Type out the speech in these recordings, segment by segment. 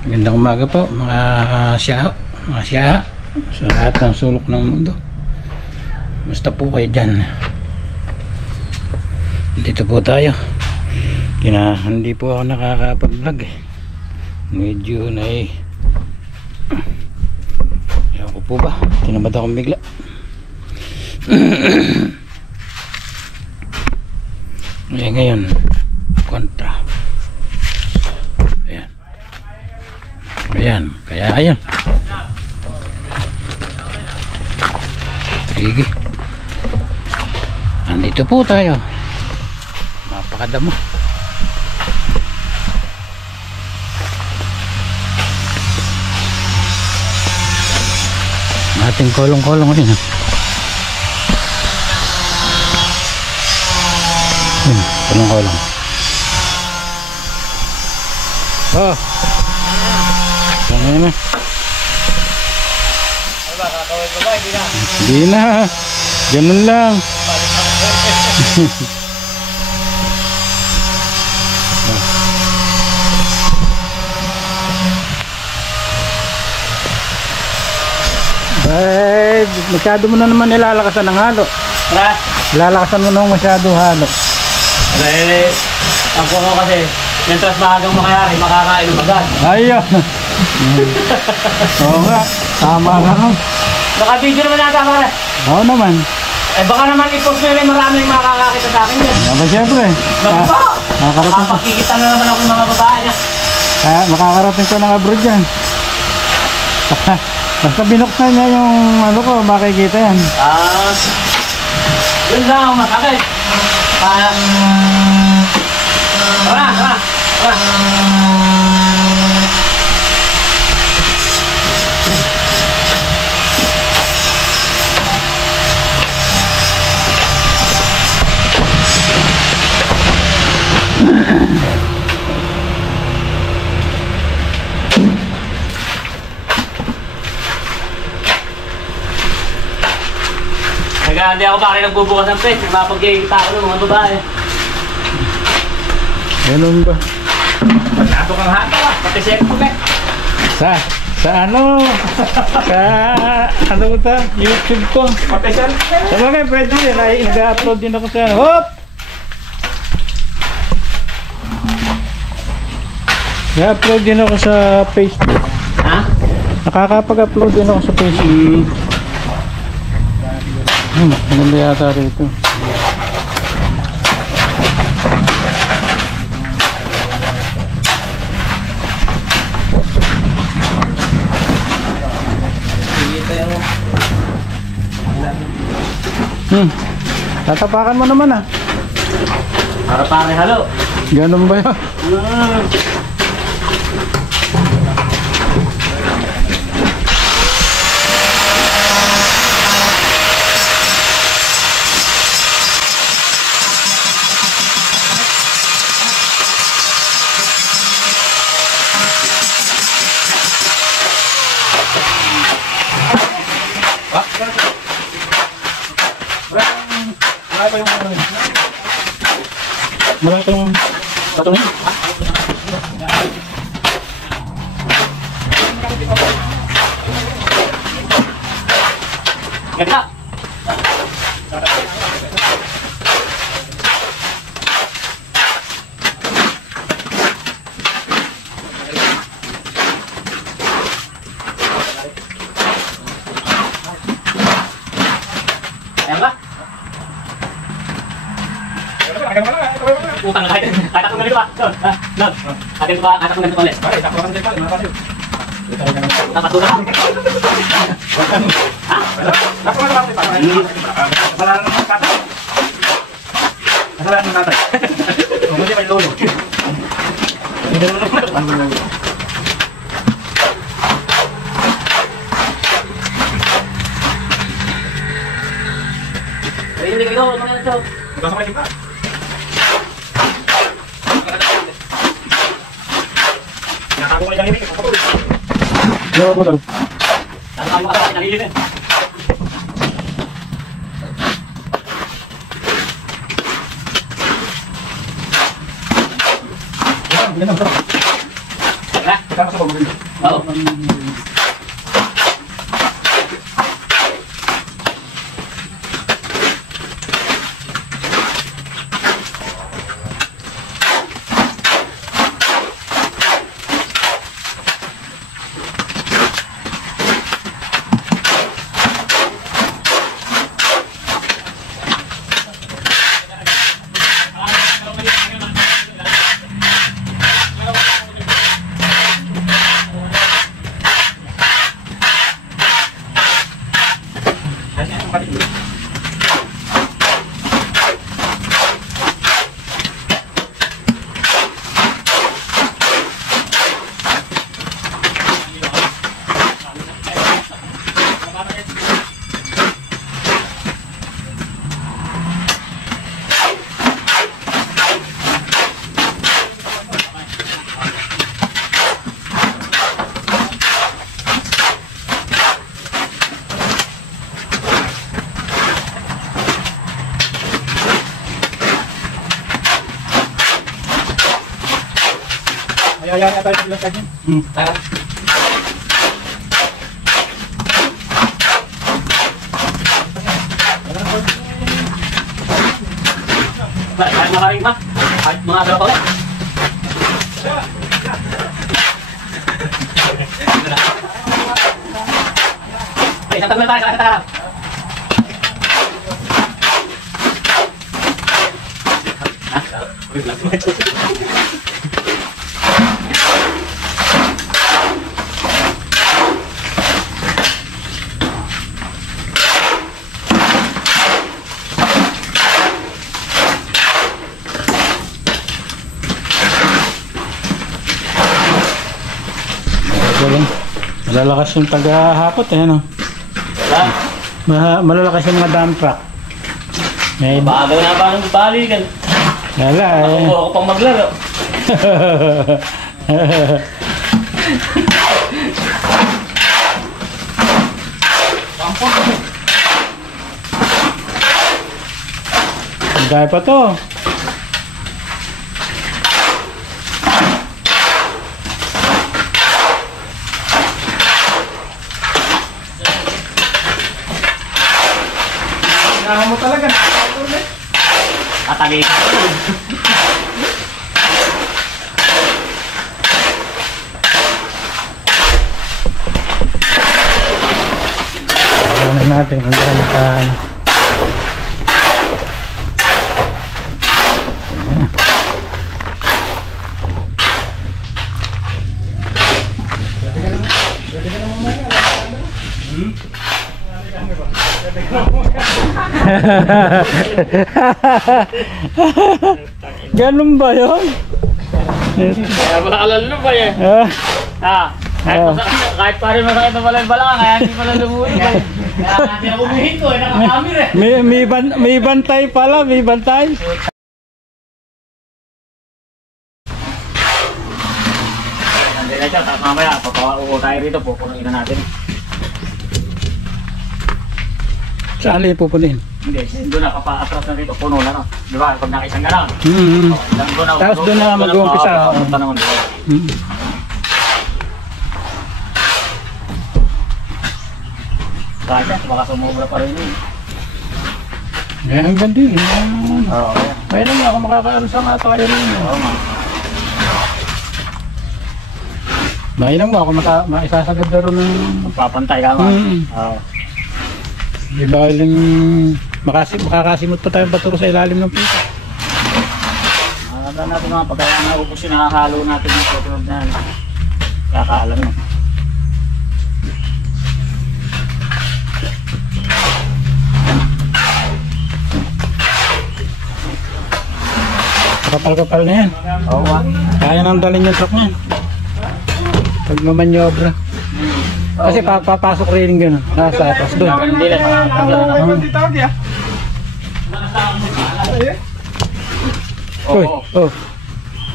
Magandang umaga po mga siya sa lahat ng sulok ng mundo. Basta po kayo dyan. Dito po tayo. Hindi po ako nakakapag-vlog eh. Medyo na ewan ko po ba, tinamad akong bigla. Ngayon kontra. Ayan, kaya ayan. Sige. Andito po tayo. Napakadamo. Ating kolong-kolong rin. Kolong-kolong. Oh. Ano na? Hindi na. Ganun lang. Ay, masyado mo na naman nilalakasan ng halo. Lalakasan mo na masyado halo. Ay, ang ko kasi mentras maagang makayari, makakain ng agad. Ayun. Oo nga, tama ka nga. Naka-video naman nata pare. Oo naman. Eh baka naman i-post nyo rin, maraming makakakita sa akin yan. Aba siyempre. Makakakita na naman ako ng mga babae niya. Makakarating ko ng abroad yan. Basta binuksan niya yung ano ko, makikita yan. Yun lang ang masakit. Tara. Hindi ako pare nagbubukas ng pet, mapagkikita ako ng mga babae. Ganun ba? Pagkato kang hato pati cellphone eh. Sa ano? Ano ba ito? YouTube ko. Pati cellphone. Sabagay, pwede din. Nag-upload din ako sa hop! Nag-upload din ako sa Facebook. Ha? Nakakapag-upload din ako sa Facebook. Maganda yata rito. Tatapakan mo naman ah. Para pare halo. Ganun ba yun? Marami pa yung patungin. Ganda. Ayan ba? Utang na kahit ako ganito pa. Doon. Atin ko pa, atin ko ganito pa ulit. Nakatulog ka. Ha? Wala naman tatay. Wala naman tatay. Hindi may lolo. Hindi naman. Hindi kayo, mga ito. Magkasama yung pa. Natago ko yung limig. Yo, ko daw. Tama ka sa nalilin. Ganun. Tara. Tapos ako maganda. Oo. Ayaw tayo sa kanya. Tara. Kahit makaring pa. Kahit mga agro pa lang. Ay, isang tagla tayo. Tara. Malalakas yung taga-hapot eh, no? Malalakas yung mga dump truck. May... Bago na ba ng balikan? Wala eh. Ako pang maglaro. Dahil pa to. Mo talaga. Atagay. Ano natin ang gamitan. Ganun ba yun? Kaya pala alalo ba yan? Kahit pa rin masakit na pala yung balaka, kaya hindi pala lumulog. Kaya hindi ako umihinto, nakakamir eh. May bantay pala, may bantay. Hindi na siya, tapos mamaya, papauo tayo rito, pupunuin na natin. Saan yung pupunin? Hindi, doon na papaatras na rito, puno na no. Di ba? Pag nakaisang gano'n. Tapos doon na mag-uumpisa. Kaya, baka sumubra pa rin yun. Eh, ang ganda yun. Oo. Mayroon na ako makakaano sa mga tayo rin. Oo nga. Mayroon mo ako maisasagad na rin ng... Magpapantay ka nga. Oo. Di ba yung makakasimot pa tayong baturo sa ilalim ng pita. Alam natin mga pagkaya na upos yung nakahalo natin yung susunod na kakaalam mo. Kapal-kapal na yan. Oo nga. Kaya nang dalhin yung truck niyan. Pag mamanyobra. Kasi papasok rin yung gano'n. Nasa atas doon. Hindi lang. Hindi tawag ya. Uy, oh.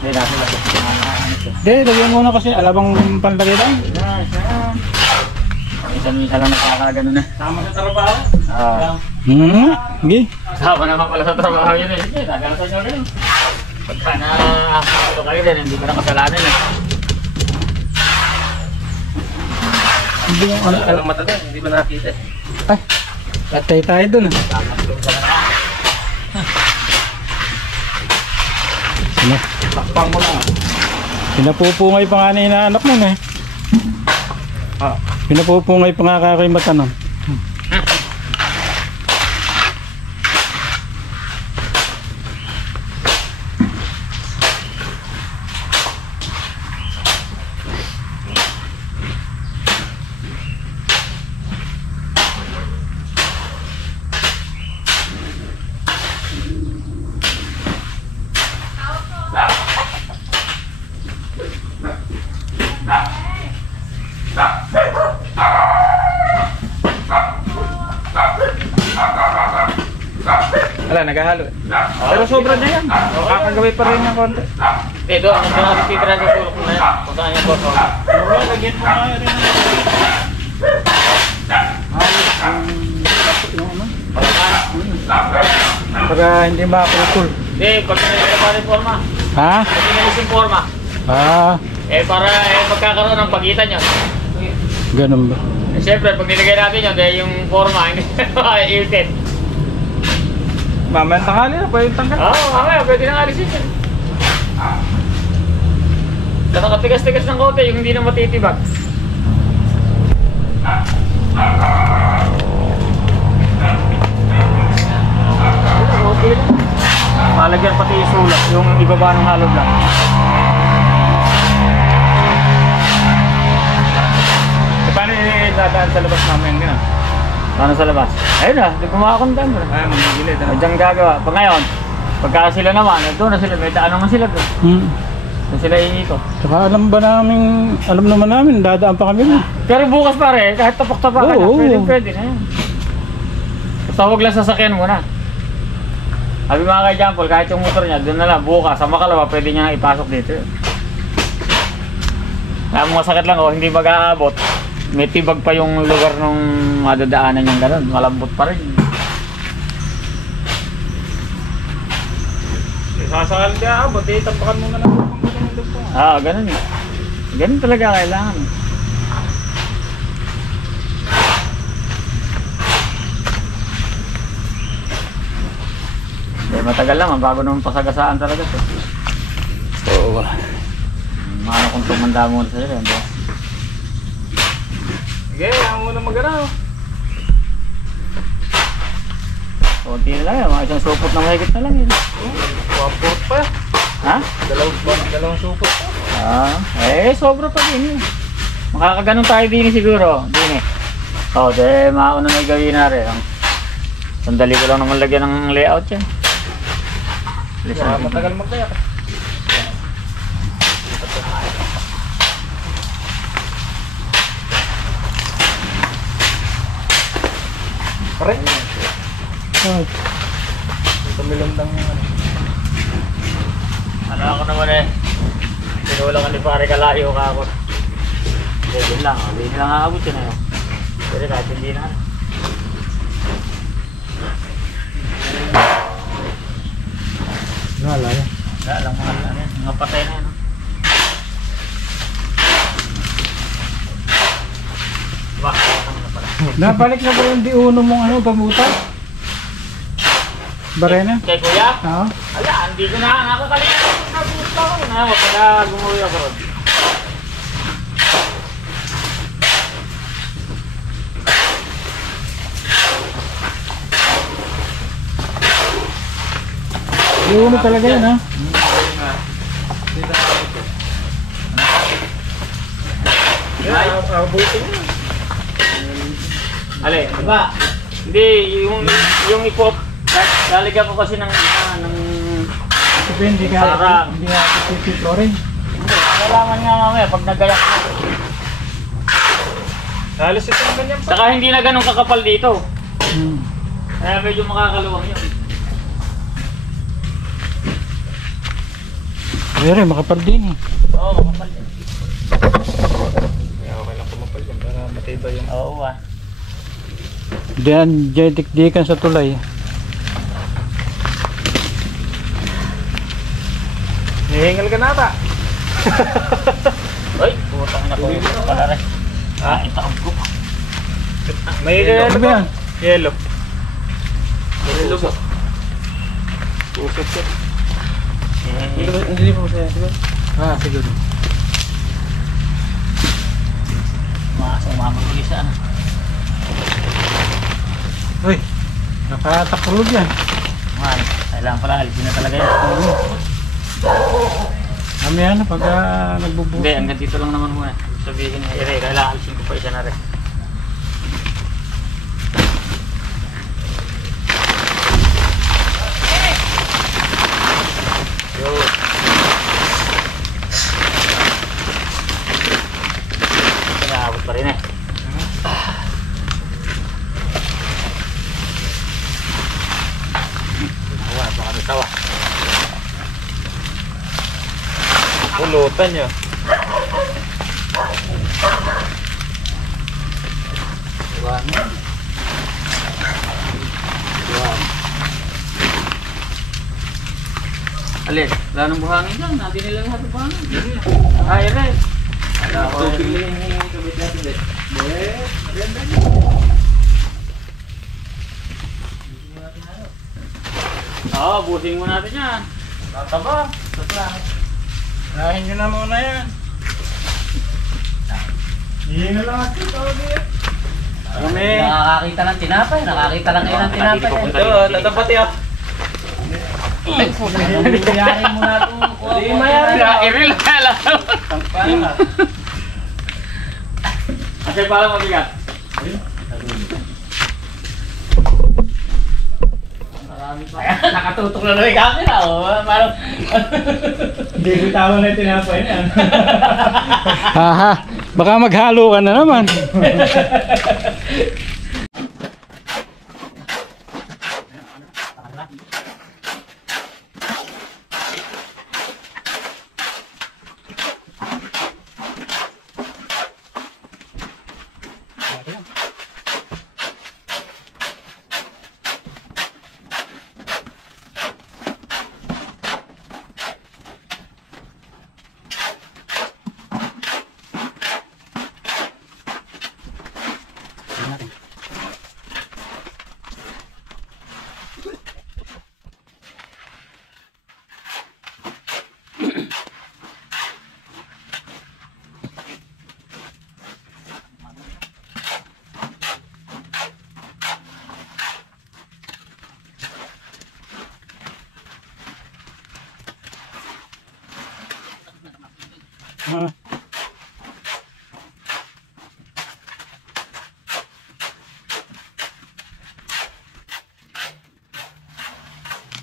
Hindi natin lang. Hindi, lagyan muna kasi alabang pandagay lang. Minsan lang nakakagano na. Tama sa trabaho. Sige. Sama naman pala sa trabaho yun eh. Sige, nagalatan nyo rin. Pagka na kayo rin, hindi ko na kasalanan eh. Hindi yung ano. Ang mata doon, hindi ba nakita? Ay, patay tayo dun. Sino? Takpang mo lang. Pinapupungay pa nga na inaanak mo na eh. Ah. Pinapupungay pa nga kakoy mata nun. Wala, naghahalo. Pero sobra na yan. Kakagawin pa rin ng konti. Doon ang titira sa sulok na yan. Kung saan yung boss. Lagyan mo nga rin. Para hindi makapulpul. Hindi, pag nilagay pa rin forma. Ha? Pag nilagay yung forma. Para magkakaroon ng pagitan yun. Ganun ba? Siyempre, pag nilagay natin yun, dahil yung forma, hindi iutin. Mamaya tanghali na, pwede tanggal. Oo, mamaya, pwede nang alisin yun. Nakatigas-tigas ng kote, yung hindi na matitibag. Malagyan pati yung sulat, yung ibaba ng hollow block. Paano dadaan sa labas namin gano'n? Paano sa labas? Ayun na, hindi ko makakontent. Ay, magigilid. Ay, dyan gagawa. Pag ngayon, pagka sila naman, doon na sila, may daan naman sila doon. Doon sila iikot. Saka alam naman namin, dadaan pa kami na. Pero bukas pare, kahit tapak-tapakan Oo. na, pwede na yan. Basta huwag lang sasakyan muna. Sabi mga kay John Paul, kahit yung motor niya, doon na lang, bukas, sa Makalawa, pwede niya ipasok dito. Kaya masakit lang, hindi mag-aabot. May tibag pa yung lugar nung madadaanan niyang gano'n, malambot pa rin. Sasakal ka, buti tampakan mo na lang kung gusto mo. Ganun. Ganun talaga kailangan. Matagal naman bago naman pasagasaan talaga ito. Oo. Ano kung tumanda mo sa sila, hindi? Sige, ang muna mag-araw. Kunti na lang yan, mga isang supot na mahigit na lang yun. Wapot pa. Ha? Dalawang supot pa. Sobra pa din yun. Makakaganon tayo din siguro, din eh. Mauna may gawin na rin. Sandali ko lang naman lagyan ng layout yan. Matagal magkayak. Pare? Tumilundang yung ano. Ano ako naman eh. Sinulang ka ni pare kalayo ka ako. Hindi lang, hindi lang aabot yun eh. Pero kahit hindi na. Wala yan. Wala lang mga patay na yun. Nabalik na ba yung diuno mong pamutas? Barena? Kay kuya? Oo. Ala, hindi ko na nakakalimutan. Nabuta ko na. Wag na gumuwi ako ron. Diuno talaga yan, ha? Abutin mo. Ale, diba? Hindi, yung ipop, lalagyan ko kasi ng Hindi Sarang. hindi ka pipito rin. Kailangan nga mamaya pag nagayak na. Halos ito naman yan pa. Saka hindi na ganun kakapal dito. Hmm. Kaya medyo makakaluwang yun. Pero makapal din eh. Oo, makapal yun. Kaya okay lang kumapal yan para matibay yung... Oo ah. Diyan dikdikan sa tulay. Hihingal ka na ata. Uy, putang na ko. Para rin. Ah, itaog ko. May Ano yellow ba yan? Yellow. Yellow po. Pusok po. Hindi po siya. Ah, siguro. Umamang ko isa. Uy, nakatakulog yan. Man, kailangan pala alisin na talaga yan. Mamaya na pag nagbubuhos. Hindi, hanggang dito lang naman muna. Sabihin niya, ere, kailangan alisin ko pa isa na rin. Inaabot pa rin eh. Nawa, baka may tawa. Pulutan nyo. Diba? Alin, wala nang buhangin dyan. Natin nila lahat ng buhangin. Ay, ere. Wala ko rin. Kabit natin din. Oo, busing mo natin yan. Tataba. Lahin nyo na muna yan. Hindi na lang ito. Kami. Nakakita ng tinapay, nakakita lang kayo ng tinapay. Ito, tatapat yan. Mayari mo na ito. Hindi mayari na. I-reel ka lang. Kasi parang mabigat. Nakatutok na lang yung camera. Parang... Hindi bitawan na yung tinapay yan. Haha, baka maghalo ka na naman.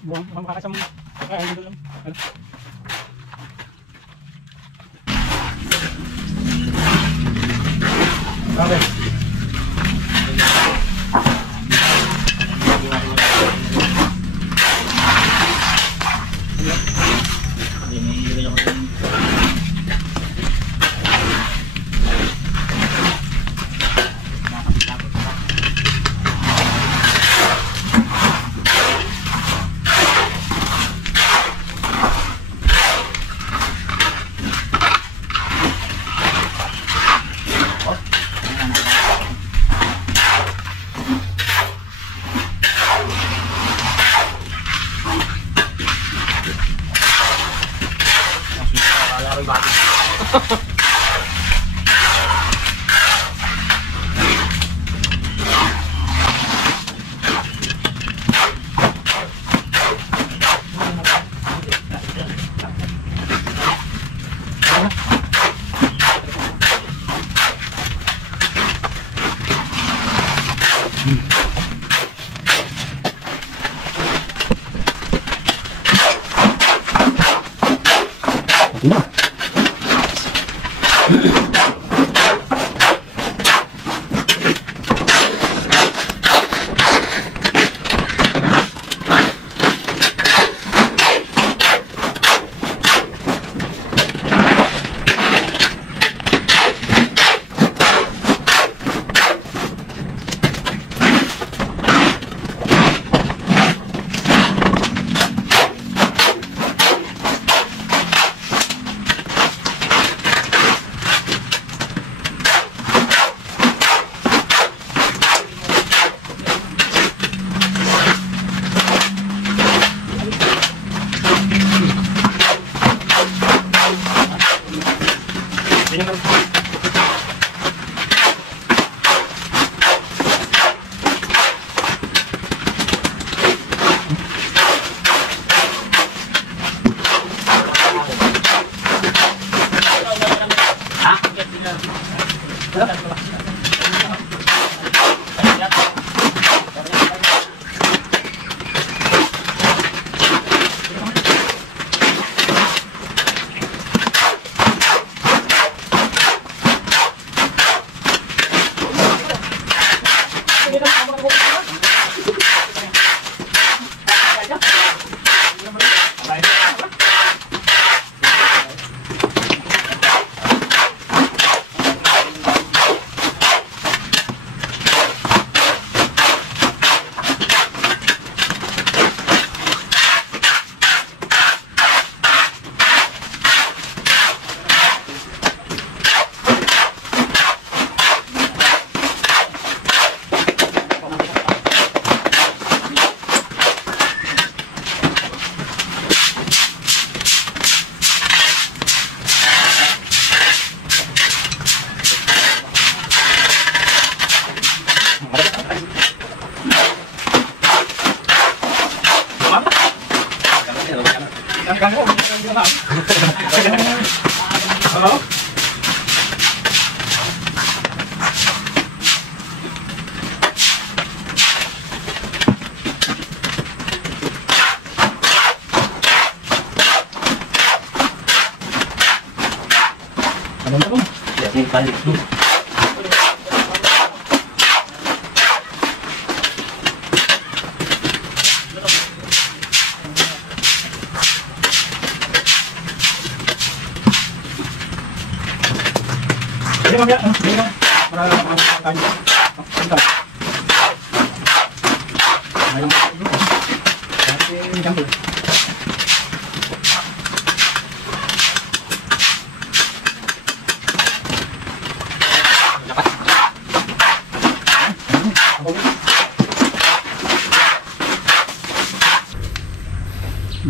Buang makakasam. Ay, dito lang. Okay.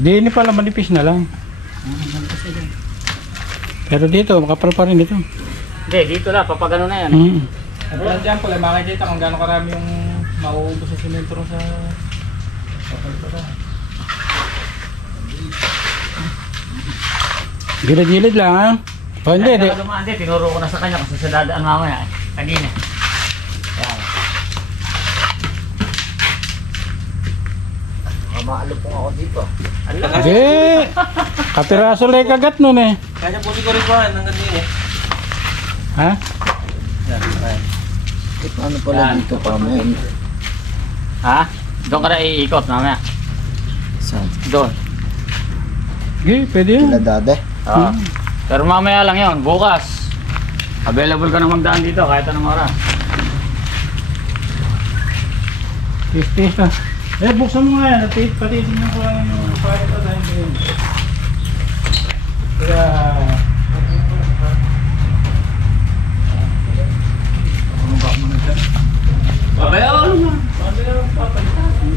Di, ini pala manipis na lang. Pero dito, makapal pa rin ito. Hindi, dito lang, papagano na yan. Wala dyan pala, makikita kung gaano karami yung mauubos sa simento rin sa Gilid-gilid lang, ha? O, hindi, di. Hindi, tinuro ko na sa kanya kasi sa dadaan mamaya. Kanina. Yan. Maalupong ako dito. Hindi. Kapiraso lang kagat nun eh. kaya po siguro rin kuhan hanggang din eh. Ha? Paano pala dito pa mo? Ha? Doon ka na iikot mamaya. Saan? Doon. Sige, pwede yan. Kila dade? Oo. Pero mamaya lang yon, bukas. Available ka na magdaan dito kahit anong oras. Tis-tis na. Eh, buksan mo nga yan. Patitin ko lang yung fire pa tayo ngayon. Kaya... Babayaw naman.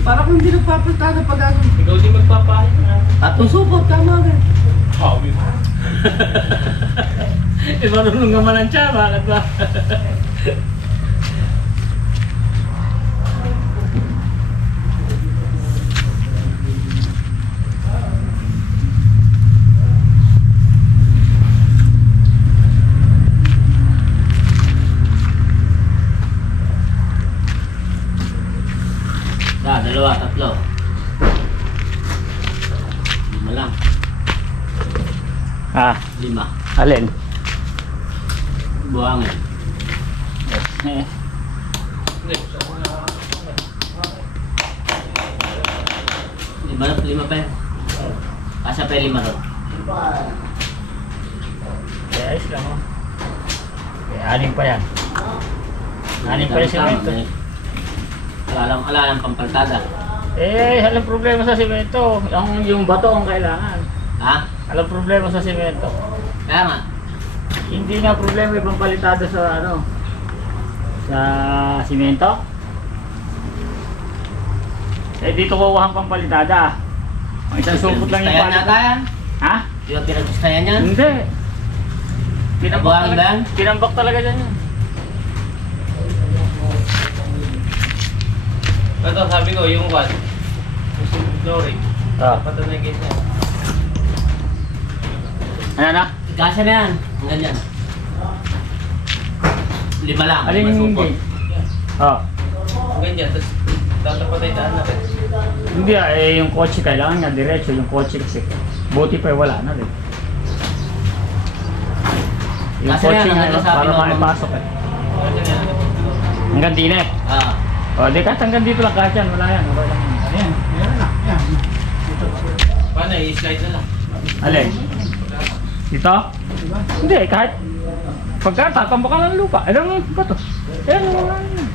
Para kung hindi nagpapalitada pag gagawin. Ikaw din magpapahin na. At usupot, tama agad. Hobby. Marunong naman ang tiya, bakit ba? Dalawa, tatlo. Lima lang. Ha? 5. Alin? Buhangin. Eh. Lima pa yan. Kasa pa yung 5 ron. Kaya ayos lang oh. Kaya aning pa yan. Aning pa yung simento. Ala lang pampaltada. Eh, alam problema sa simento. Yung bato ang kailangan. Ha? Alam problema sa simento. Kaya nga. Hindi nga problema yung pampalitada sa ano. Sa simento. Eh, dito kukuha ang pampalitada. Ang isang supot lang yung Pinaggustayan palitada. nata yan? Ha? Di ba pinaggustayan yan? Hindi. Buhangin ba yan? Tinambak talaga dyan yun. Ito sabi ko, yung what? Yung flooring. Pato na yung gate niya. Ano na? Kasa na yan. Hanggang dyan. lima lang. Alin may yung support. gate? Oh. Ganyan, tapos tatapat ay daan na rin. Hindi yung kotse kailangan nga diretso. Yung kotse kasi buti pa wala na rin. Yung Kasi kotse yan, nga ang sabi para nung- maipasok eh. Hanggang dinet. O, di kahit hanggang dito lang kahit yan. Wala yan. Okay lang yan. Ayan, meron na. Ayan. Paano, i-slide na lang. Alin? Dito? Hindi, kahit pagka tatambak ka ng lupa. Alam mo ba to? Ayan, wala yan.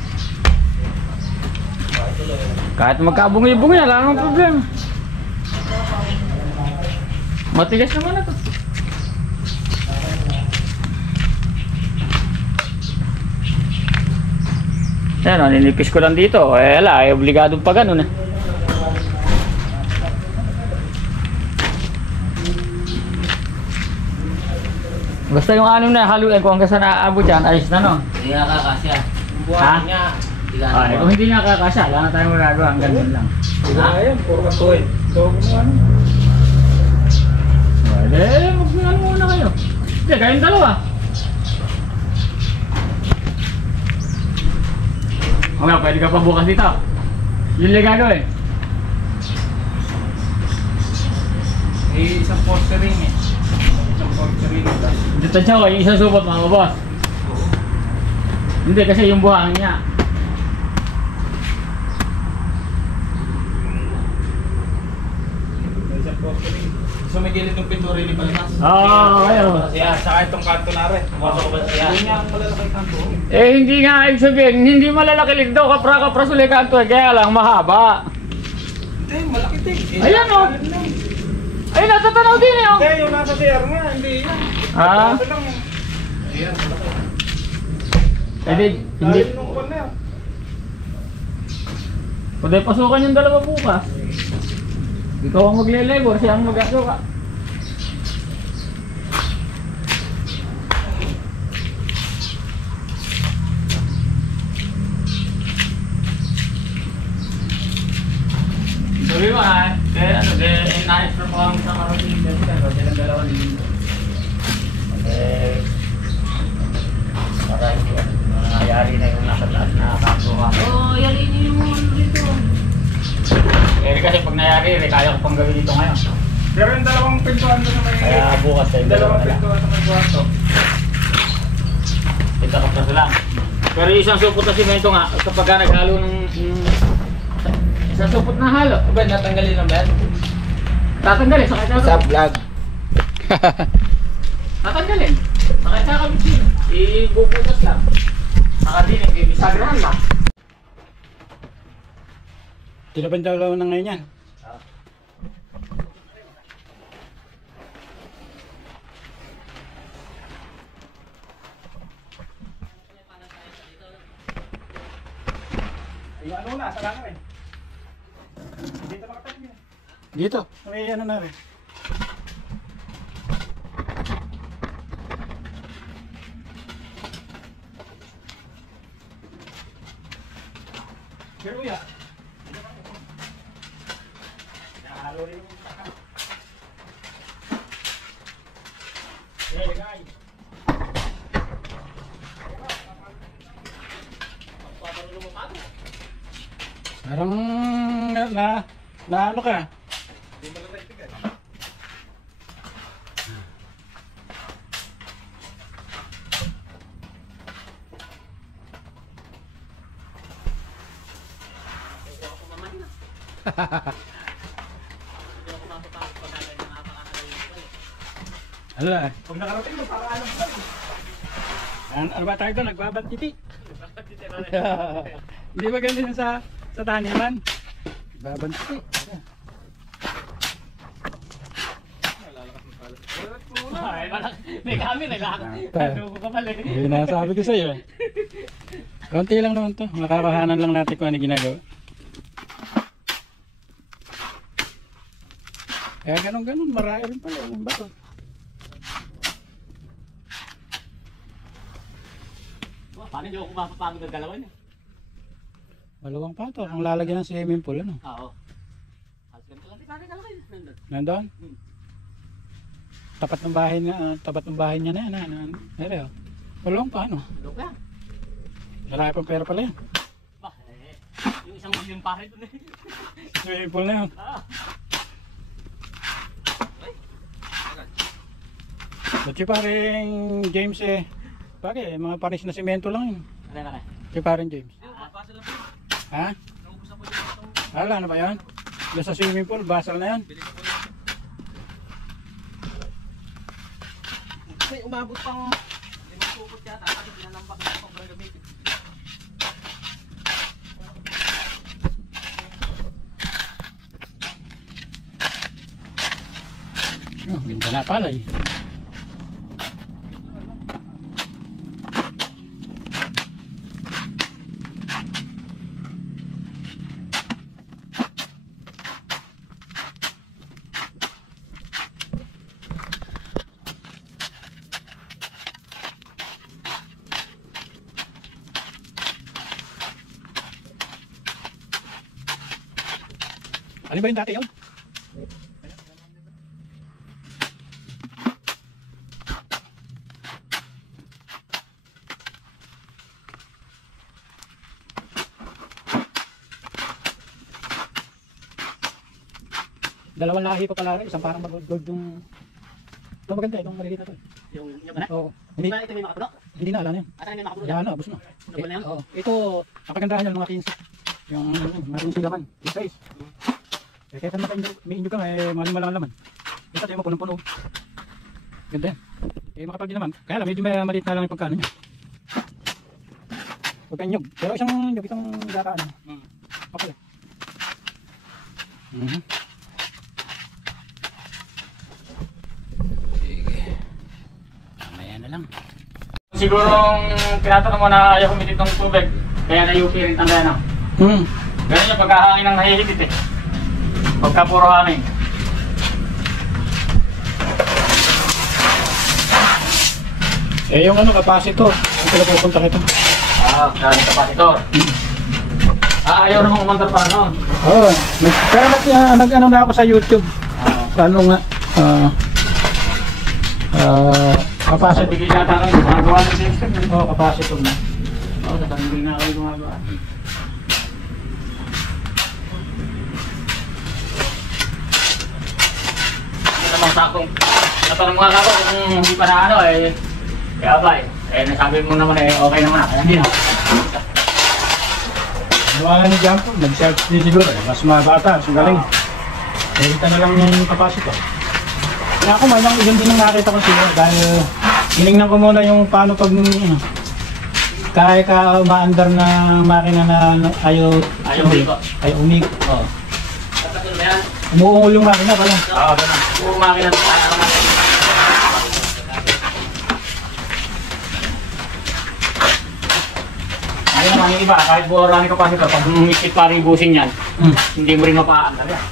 Kahit magkabungi-bungi, wala namang problema. Matigas naman na to. Yan, ninipis ko lang dito. Wala, obligadong pa ganun eh. Basta yung ano na haluin ko hanggang sa naaabot yan, ayos na no? Hindi nga kakasya. Yung buhay Ha? niya. Hindi ka Ay, kung hindi nga kakasya, wala na tayong magagawa, hanggang doon lang. Ayan, puro katuloy. So, ano? Pwede, mag-ano muna kayo. Hindi, kayong dalawa. O nga, pwede ka pa bukas dito. Yun lang gagawin. Isang poster ring eh. Isang poster ring. Dito siya, yung isang supot mga boss. Hindi, kasi yung buhangin niya. Isang poster ring. So may gilid ng pintura ni Palmas. Oo, kayo. Siya, saka itong kanto na rin. Pumasok ba siya? Yun nga ang malalaki kanto. Eh, hindi nga, ibig sabihin, hindi malalaki lig daw, kapra-kapra sulikan to, kaya lang mahaba. Hindi, malaki din. Ayan, oh. Ay, natatanaw din eh, oh. Hindi, yung nasa CR nga, hindi yan. Ah, Ito lang. Ayan, malaki. hindi. Dahil nung kwan na yan. Pwede pasukan yung dalawa bukas. Ikaw ang magle-labor, siya ang mag-asuka. Sabi mo ha, nais na po ang isang karating dito, silang dalawa ni Lindo. Para hindi nangyayari na yung nasa taas na kasuka. Oh, yali niyo yung ano dito. Eh kasi pag nangyari, kaya ko pang gawin dito ngayon. Pero yung dalawang pintuan doon na may... Kaya bukas tayo dalawa Dalawang na lang. pintuan na may kwarto. Ito kapras lang. Pero yung isang supot na simento nga, kapag ka naghalo ng isang supot na halo, Ba, natanggalin na ba yan? tatanggalin, sakay sa Sa vlog. tatanggalin. Sakay sa kabitsin. Ibubutas lang. Nakadinig, ibisagrahan lang. Tinapandalaw na ngayon yan. Yung ano na, sala na rin. Dito makatayo yan. Dito? May ano na rin. Pero ya. Halo rin yung saka. Legay. Parang na ano ka? Ala, pag nakarating mo para ano ba? Ano ba tayo doon? Nagbabantiti. Hindi ba ganun sa taniman? Nagbabantiti. May kami, naglalakad. Hindi nasabi ko sa'yo eh. Konti lang naman to. Makakahanan lang natin kung ano ginagawa. Kaya ganun-ganun, marami rin pala yung bato. Paano hindi ako mapapagod ng dalawa niya? Maluwang pa to. Ang lalagyan ng swimming pool, ano? Oo. Halos ganito lang. Paano ka lang nandun? Nandun? Tapat ng bahay niya na yan. Ano? Pero, maluwang pa, ano? Look lang. Marami pang pera pala yan. Bah, yung 1 milyon pare doon eh. Swimming pool na yun. Ba't si paring James eh? Bakit? Mga paris na semento lang yun. Ano? Si paring James. Basal lang. Ha? Naubos na po yung batong. Wala na ba yan? Doon sa swimming pool, basal na yan. Bili ko po yun. May umabot pang 5 kupot yata kasi pinanambak na pang gamitin. Oh, ganda na pala eh. Ano ba yung dati yun? Dalawang lahi pa pala rin, isang parang mag-gold yung... Ito maganda, itong maliliit na to. Yung ba na? Oo. Hindi, Ba ito may makapuno? hindi na, alam na yun. Asa may makapuno? Yan na, abos na. Double na yan? Oo. Ito, ang kagandahan yan, mga 15. Yung mga 15 laman, yung size. Eh, kahit ano may inyo ka, eh, maling malang laman. Basta tayo mapunong-puno. Ganda yan. Eh, makapal din naman. Kaya lang, medyo may maliit na lang yung pagkano niya. Huwag kang nyug. Pero isang nyug, itong gataan. Okay. Sige. Mamaya na lang. Sigurong tinatanong mo na ayaw kumitit ng tubig. Kaya na-UP rin tanda na. Ganun yung pagkahangin ng nahihigit eh. Pagka puro hangin. Eh, yung ano, capacitor. Ang pinapupunta kita. Galing kapasitor. Ayaw namang umantar pa noon. Oo. Pero nag-ano na ako sa YouTube. Ano nga? Kapasa Capacitor. bigay siya tayo gumagawa ng system. Oo, capacitor na. Oo, tatanggal na ako yung gumagawa. Ano namang sakong? Natanong mga kako kung hindi pa na ano eh. Kaya ba eh. Eh nasabi mo naman eh okay naman na. Kaya hindi na. Gawa ni Jump, nag-self din siguro. Mas mabata, mas galing. Nakita na lang yung capacitor. Kaya ako, may lang yun din ang nakita ko siguro. Dahil hinignan ko muna yung paano pag kaya ka maandar na makina na ayaw umikot. Ayaw umikot. Oo. Tatanggal na yan. Umuungol yung makina pala. Oo, ganun. Puro makina na kaya naman. Ayun naman yung iba, kahit buwarani kapasitor, pag umikit pa rin yung busing yan, hindi mo rin mapaandar yan.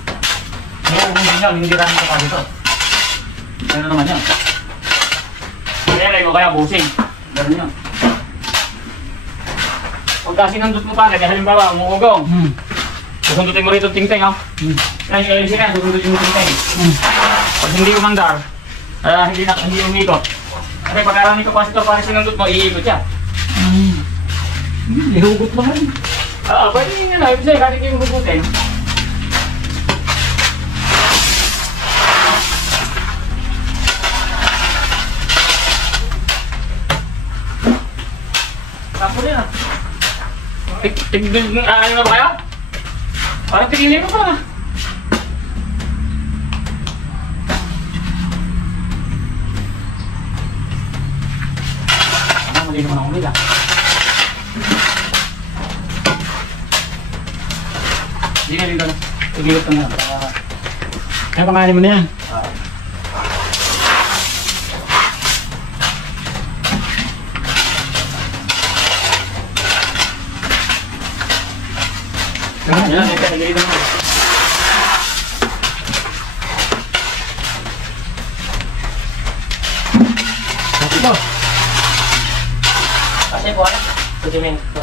Ngayon, kung hindi yan, hindi rin kapasitor. Ganun naman yan. Kaya rin mo kaya busing. Ganun yan. Pagka sinandot mo pa, kaya halimbawa, umuugong. Susundutin mo rito ting-ting, ha? Yan yung ayusin yan, susundutin mo ting-ting. Pag hindi umandar, hindi umikot. Kasi pagkarani kapasitor pa rin sinandot mo, iikot siya. Ihugot lang rin. Pwede yun yun, ibig sa'yo, kahit yung hugutin. Tapos din ah. Ano na ba kayo? Parang tigilin mo pa. Mali naman ako nila. Hindi na rin doon. Tigilot ka na. Kaya panganin mo na yan. Yan, tigilin mo. Ito. Kasi po ano? Sedimento.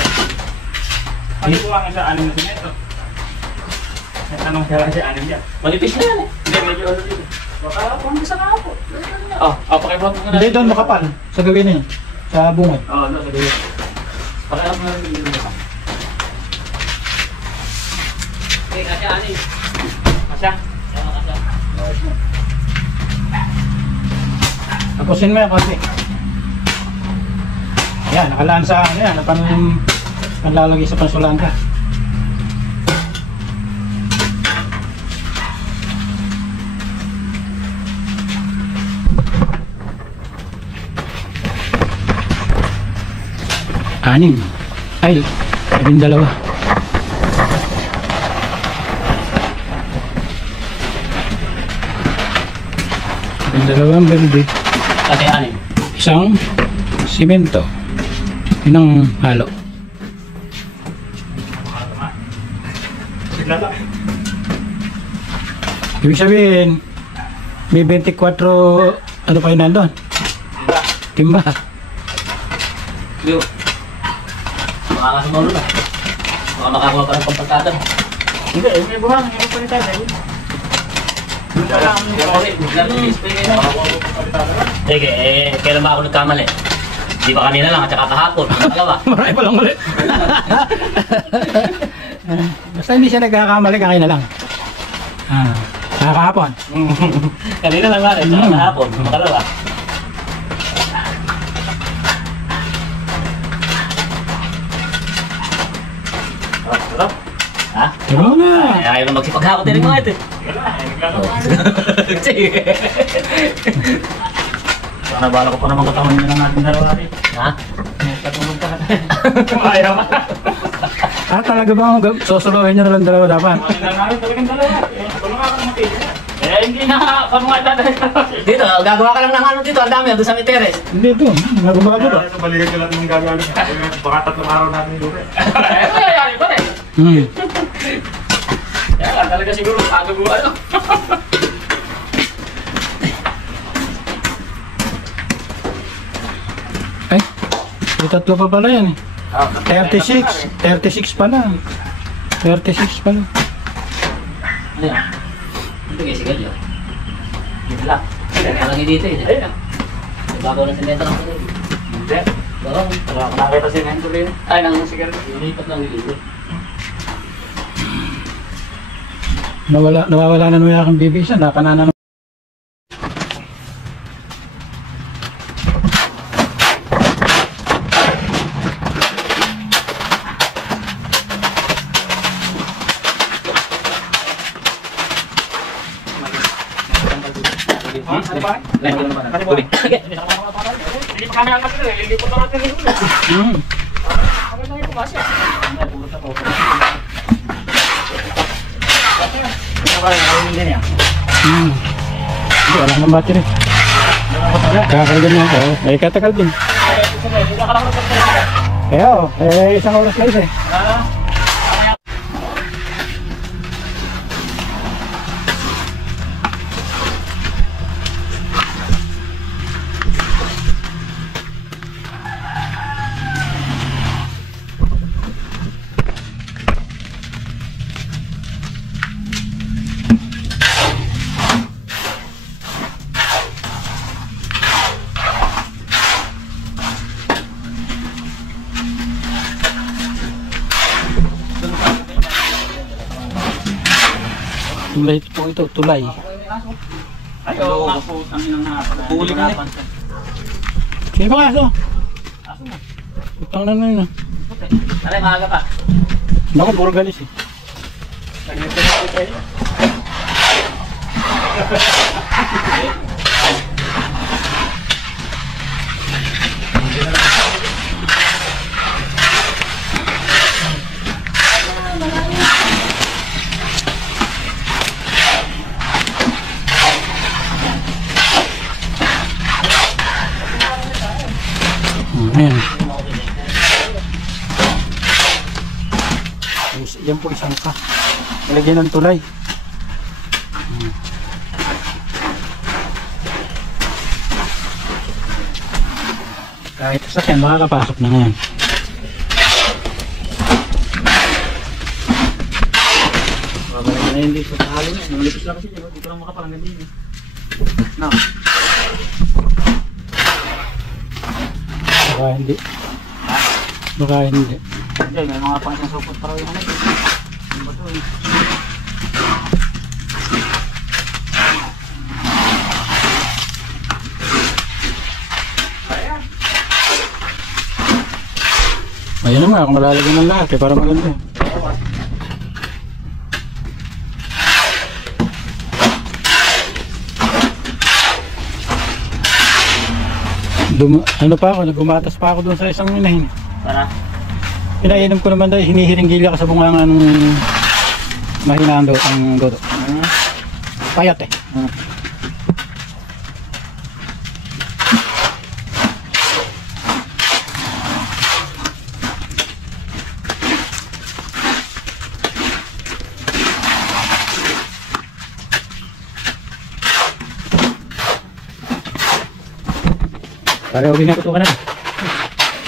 Ano po ang sa anim na semento? Tanong siya lang si anim dyan. Manipis na yan eh. Hindi, medyo ano dito. Baka kung gusto na ako. Pakibot mo na. Hindi doon makapal. Sa gawin na yun. Sa bungad. Oo, doon sa gawin. Pakilap mo rin yung dito. Okay, kasya ani. Masya? Tapusin mo yan kasi. Yan, nakalaan sa ano yan, panlalagay sa pansulanta. Anim. Ay, 12. Dalawang balde. Kasi anim. Isang simento. Yun ang halo. Ibig sabihin, may 24 ano pa yun nandun? Timba. Yo. Makakasunod na. Baka makakuha pa ng pampagkada. Hindi, may buhang. May palitan. Sige, kailan ba ako nagkamali? Di ba kanina lang at saka kahapon? Dalawa. Marami pa lang ulit. Basta hindi siya nagkakamali, kakain na lang. Kahapon. Kanina lang nga at saka kahapon. Makalawa. Sarap. Ha? Tama na. Ayaw na magsipaghakot din mga ito. Sige. Sana bala ko pa naman katawan nyo ng ating dalawa rin. Ha? Katulog ka. Ayaw. Talaga ba susuluhin nyo na lang dalawa dapat? Hindi na namin talagang dalawa. Tulong ako ng mapili. Hindi na kami nga dadalhin. Dito, gagawa ka lang ng ano dito. Ang dami, doon sa may teres. Hindi ito, nagbago to. Sa balikan ko lang yung gagawin. Baka 3 araw natin yung lupa. Eh, mayayari pa rin. Kaya talaga siguro kagaguan. Ay, may 3 pa pala yan. 36 pala. 36 pala. Ano yan? Ito kayo sigarilyo. Dito lang. Palagi dito yun. Ayun. Bago ng semento lang pala. Hindi. Oo. Wala ko nakita si Nento rin. Ay, nang sigarilyo. Ilipat lang dito. Nawawala na nuya kang bibig siya, nakanana. Ano ba? Hindi pa kami alam ito eh. Lilipot na natin ito. Ano na yung pumasya? Ano ba yung hindi niya? Hindi, wala nang battery. Kakakalgan niya ako. Ay, katakal din. Isang oras na isa eh. Tulay po ito, tulay. Ay, oo nga po. Ang inang Huli ka na. Sige pa kaso. Utang na na yun. Aray, maaga pa. Naku, puro galis eh. Ayan. Yan po isang ka. Ilagyan ng tulay. Kahit sasakyan, makakapasok na ngayon. Babalik na hindi sa halo niya. Nalipis lang kasi dito lang makapalangan din. No. Saka hindi. Baka hindi. Hindi, may mga pang isang supot pa rin yung ano. Yung bato eh. Ayun na nga, kung malalagyan ng lahat eh, para maganda. Ano pa ako, nagumatas pa ako doon sa isang inahin. Para? Pinainom ko naman dahil hinihiringgilya ka sa bunga ng mahinaan daw ang dodo. Payat eh. Para huwag na kutukan na.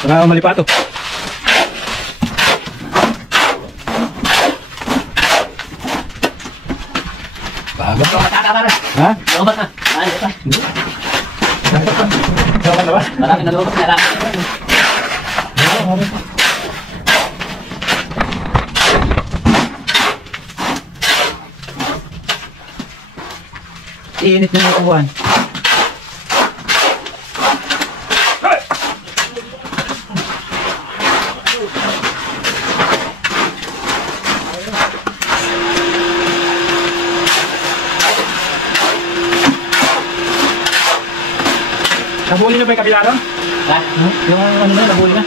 Para malipato. Bago. Ha? Lobat na. Ay, ito. Bago na ba? Marami na lobat na lang. Iinit na yung kubuhan. Nabuli na ba yung kabila doon? Ha? Yung ano na, nabuli na?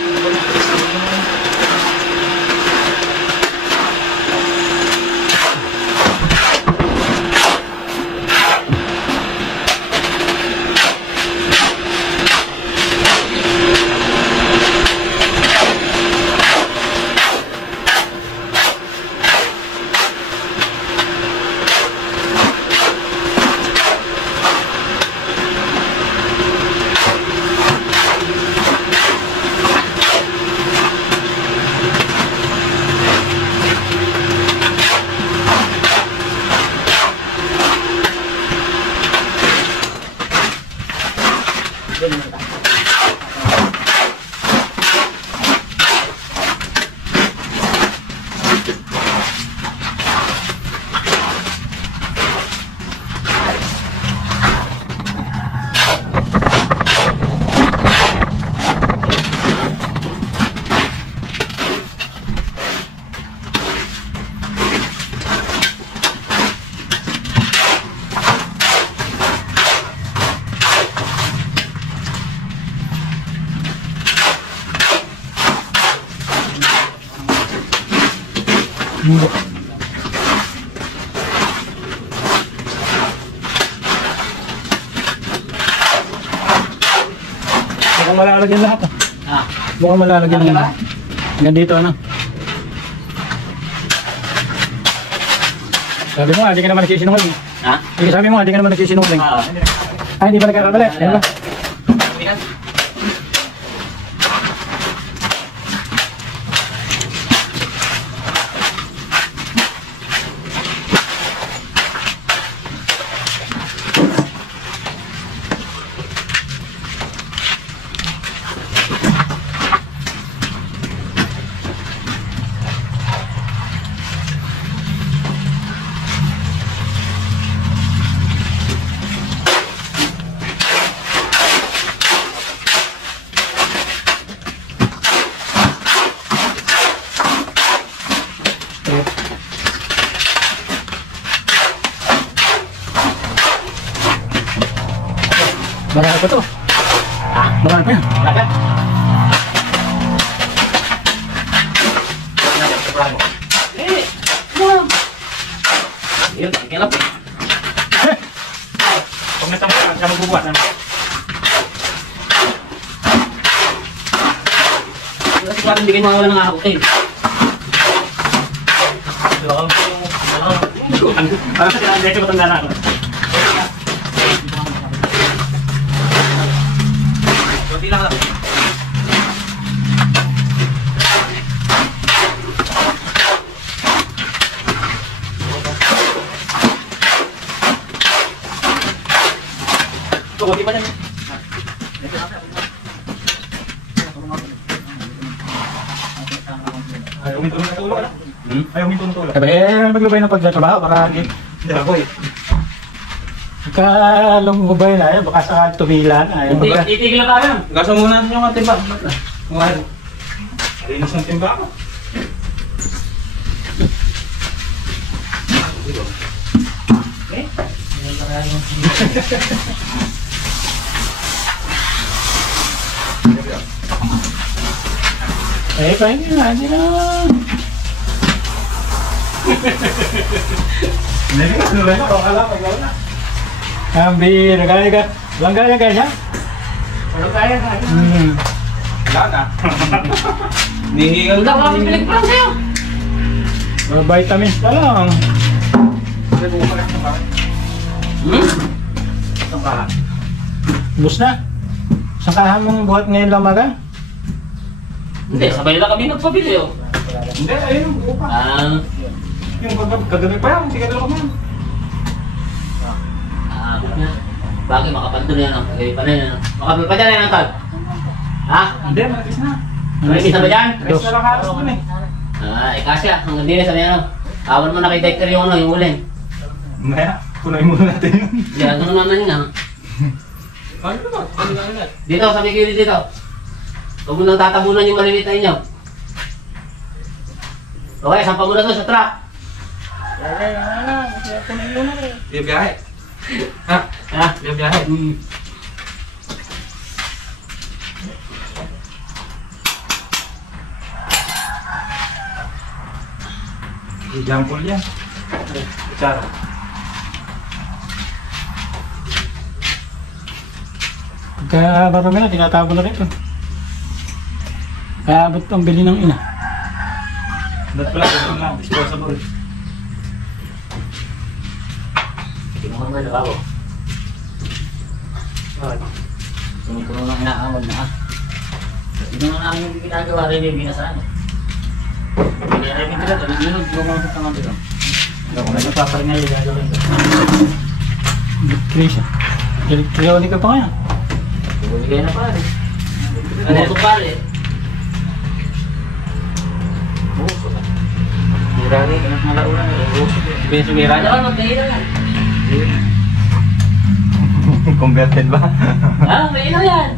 Mukhang malalagyan lahat ah. Ah. Mukhang malalagyan lahat. Hanggang dito ano. Sabi mo, hindi ka naman nagsisinungaling. Ha? Sabi mo, hindi ka naman nagsisinungaling. Ah. Ay, hindi ba nagkakabali? Yan ba? Marami pa to. Marami pa yan. Yun, kilap. Pag natampak, siya magbubuhat. Kasi parang hindi kayo mawawala ng akabutin. Parang sa dito matanda na ako. Kunti lang lang. Kunti pa lang. huminto na tulog. Ayaw huminto na tulog. Maglubay ng pagtatrabaho para hindi ako eh. Pagka lumubay na yun, baka saka tumila na. Titigil na tayo. Gasa muna yung ating ba? Linis ng timba ako. Pahingi na, hindi na. Ambir, kaya ka. Walang kaya kaya? Walang kaya. Wala na. Nihingal Wala ko kami pinagparang sa'yo. Mga vitamins pa lang. Bus na. Saan mong buhat ngayon lang maga? Hindi, sabay lang kami nagpabili oh. Hindi, ayun. buo pa. Yung kagabi pa yan. Hindi ka dalawa man. Bakit makapantol yan ang kagabi pa na yan? Makapantol pa dyan yan ang tag? Ha? Hindi, malapis na. Malapis na ba dyan? Rest na lang halos dun eh. Kasya, hanggang din sa ano. Awan mo na kay Dexter yung ano, yung uling. Maya, kunain muna natin yun. Hindi, ano naman nga. Ano ba? Ano na ulit? Dito, sa may gilid dito. Huwag mo nang tatabunan yung maliliit na inyo. Okay, sampa mo na to sa truck. Biyahe. Ha? Ha? Biyahe. Example yan. Kutsara. Pagka marami na, tinatabo na rin ito. Kaya abot ang bili ng ina. Not pala, ito lang. Disposable. Kinuha mo na ako. Puno lang inaawal na ha. Ito nga namin yung ginagawa rin yung binasaan. Pinarami ka lang, nag-inog, lumabot ka nga dito. Ako na napaparingay yung gagawin ko. Electrician. Electronic ka pa kaya? Bumuli kayo na pare. Ano ito pare? Hirani, anak na laulan. Sumira na lang, magkahira nga. Converted ba? May ilaw yan.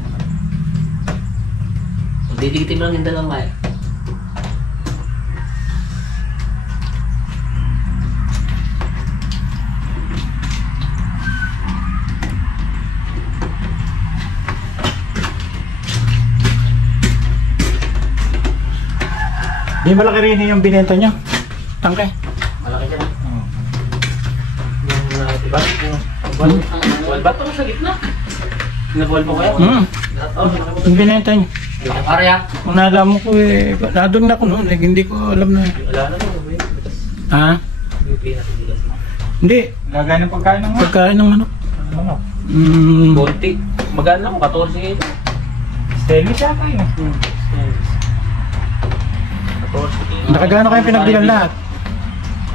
Magdidikitin lang yung dalawang may. Di malaki rin yung binenta nyo. Tangke. Malaki dyan. Diba? Wall ba ito sa gitna? Nag-wall po kayo? Yung binenta nyo. Pare ha? Kung nalaman ko eh, nadun na ako noon. Hindi ko alam na. Wala na mo. Ha? Hindi. Lagay ng pagkain ng Pagkain ng ano. ano? Konti. Maganda lang, 14 ngayon. Stainless yata yun. Nakagano kayong pinagbilan lahat?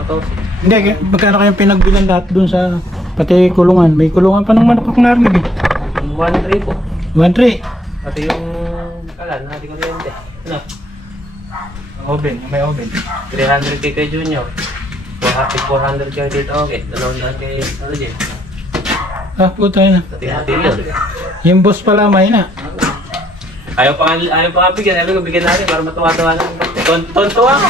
14. Hindi, magkano kayong pinagbilan lahat dun sa pati kulungan. May kulungan pa ng manok akong narinig eh. 1-3 po. 1-3. Pati yung kalan, natin kuryente. Ano? Oven, yung may oven. 300 kay Junior. 400 kay Tito Okay. 200 kay ano dyan. Ah, puta na. Hati-hati yun. Yung boss pala may na. Ayaw pa nga bigyan. Ayaw ko bigyan natin para matuwa-tuwa lang. Tontuwa ko.